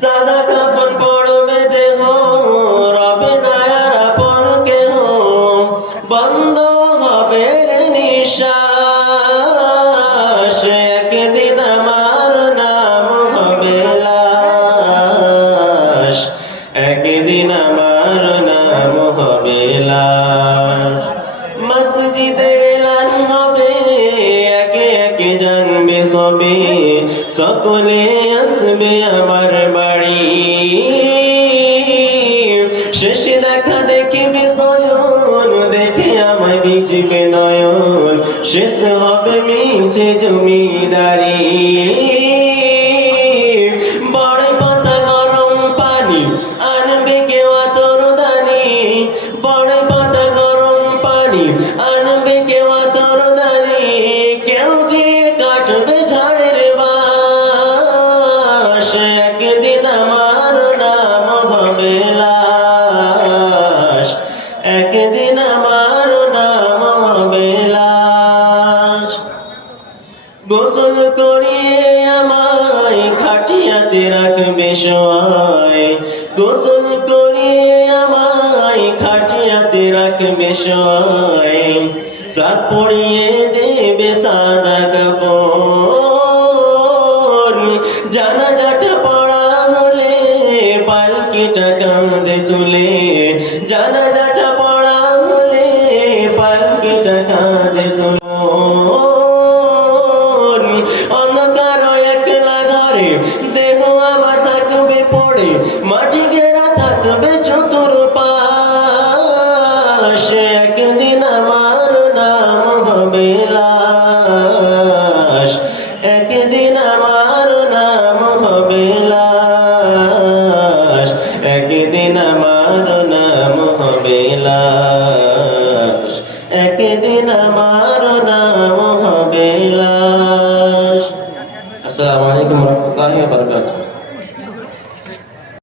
সাদা কাফন পড়বে দেহ, রবে নায়ার আপন কেহ। বন্ধ হবে নিঃশ্বাস, একদিন নাম হবে লাশ। একদিন আমার নাম হবে লাশ। মসজিদে সকলে আসবে আমার দেখা দেখি সজন দেখে আমায় বিজবে নয়ন। শেষ হবে মিছে জমিদারি। বড় পাতা গরম পানি, আনবে গোসল করিয়ে আমায় খাটিয়াতে রাখবে সবাই। গোসল করিয়ে আমায় খাটিয়াতে রাখবে সবাই। সাত পড়িয়ে দেবে সাদা কাপড় জানাজাটা পড়া হলে পালকিটা কাঁধে তুলে। জানাজাটা পড়া হলে পালকিটা কাঁধে তুলে। পড়ে, মাটি ঘেরা থাকবে চতুর পাশে। একদিন আমার নাম হবে লাশ। একদিন আমার নাম হবে লাশ। একদিন আমার নাম হবে লাশ। একদিন আমার নাম হবে লাশ। আসসালামু আলাইকুম রহমতুল্লাহি ওয়া বারাকাতুহু।